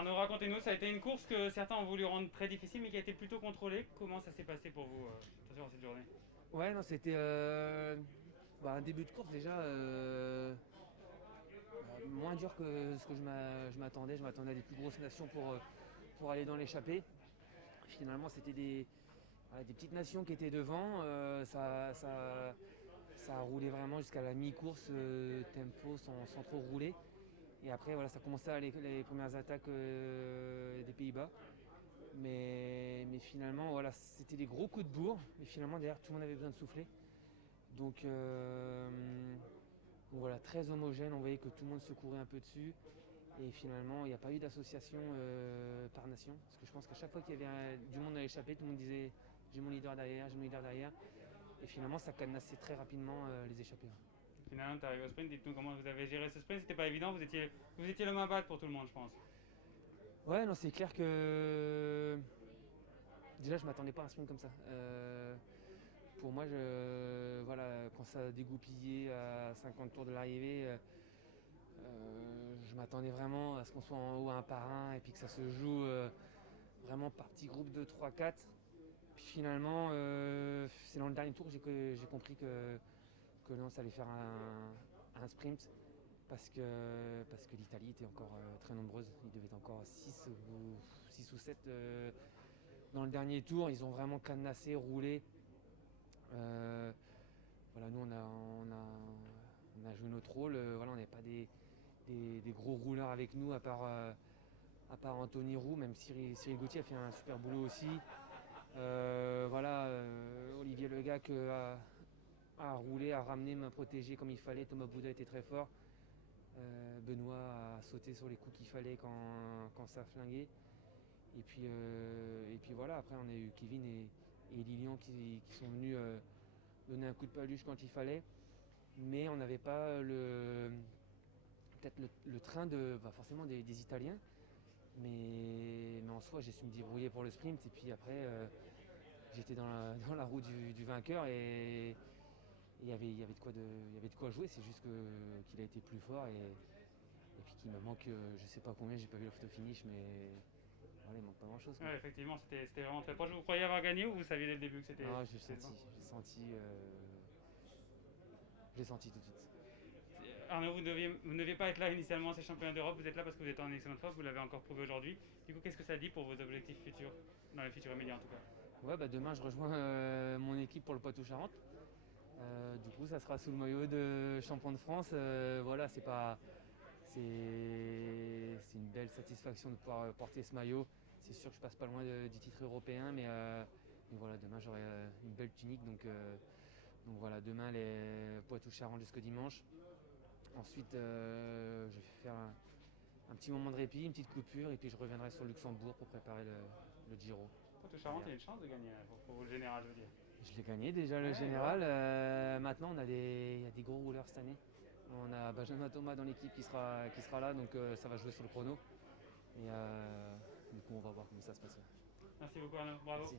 Arnaud, racontez-nous, ça a été une course que certains ont voulu rendre très difficile, mais qui a été plutôt contrôlée. Comment ça s'est passé pour vous sur cette journée? Ouais, non, c'était un début de course déjà moins dur que ce que je m'attendais. Je m'attendais à des plus grosses nations pour aller dans l'échappée. Finalement, c'était des petites nations qui étaient devant. Ça a roulé vraiment jusqu'à la mi-course, tempo sans trop rouler. Et après, voilà, ça commençait à les premières attaques des Pays-Bas. Mais finalement, voilà, c'était des gros coups de bourre. Mais finalement, derrière, tout le monde avait besoin de souffler. Donc voilà, très homogène, on voyait que tout le monde se courait un peu dessus. Et finalement, il n'y a pas eu d'association par nation. Parce que je pense qu'à chaque fois qu'il y avait du monde à l'échappée, tout le monde disait j'ai mon leader derrière, j'ai mon leader derrière. Et finalement, ça cadenassait très rapidement les échappées. Finalement, tu arrivé au sprint, dites-nous comment vous avez géré ce sprint. C'était pas évident, vous étiez l'homme à battre pour tout le monde, je pense. Ouais, non, c'est clair que déjà, je m'attendais pas à un sprint comme ça. Pour moi, voilà, quand ça a dégoupillé à 50 tours de l'arrivée, je m'attendais vraiment à ce qu'on soit en haut un par un et puis que ça se joue vraiment par petits groupes de 3-4. Puis finalement, c'est dans le dernier tour que j'ai compris que Lens allait faire un sprint parce que l'Italie était encore très nombreuse. Il devait être encore 6 ou 7 dans le dernier tour. Ils ont vraiment cadenassé, roulé. Euh, voilà, nous on a joué notre rôle. Voilà, on n'avait pas des gros rouleurs avec nous à part Anthony Roux, même Cyril Gauthier a fait un super boulot aussi. Voilà, Olivier Legac a roulé, a ramené, m'a protégé comme il fallait. Thomas Bouda était très fort. Benoît a sauté sur les coups qu'il fallait quand ça flinguait. Et puis voilà, après on a eu Kevin et Lilian qui sont venus donner un coup de paluche quand il fallait. Mais on n'avait pas peut-être le train forcément des Italiens. Mais en soi, j'ai su me débrouiller pour le sprint. Et puis après, j'étais dans la roue du vainqueur et il y avait de quoi jouer. C'est juste qu'il a été plus fort et puis qu'il me manque, je sais pas combien, j'ai pas vu le photo finish, mais voilà, il manque pas grand chose. Ouais, effectivement, c'était vraiment très proche. Vous croyez avoir gagné ou vous saviez dès le début que Non, c'était devant? j'ai senti tout de suite. Arnaud, vous ne deviez pas être là initialement, ces championnats d'Europe. Vous êtes là parce que vous êtes en excellente forme, vous l'avez encore prouvé aujourd'hui. Du coup, qu'est-ce que ça dit pour vos objectifs futurs, dans les futurs immédiats en tout cas? Ouais, bah demain je rejoins mon équipe pour le Poitou-Charentes. Du coup, ça sera sous le maillot de champion de France. Voilà, c'est une belle satisfaction de pouvoir porter ce maillot. C'est sûr que je passe pas loin du titre européen, mais voilà, demain j'aurai une belle tunique. Donc voilà, demain les Poitou-Charentes jusqu'au dimanche. Ensuite, je vais faire un petit moment de répit, une petite coupure, et puis je reviendrai sur Luxembourg pour préparer le Giro. Poitou Charentes, il y Derrière. a une chance de gagner pour vous, le général, je veux dire. Je l'ai gagné déjà le Ouais, voilà. général. Maintenant, il y a des gros rouleurs cette année. On a Benjamin Thomas dans l'équipe qui sera là, donc ça va jouer sur le chrono. Et du coup, on va voir comment ça se passe. Merci beaucoup, Arnaud. Bravo. Merci.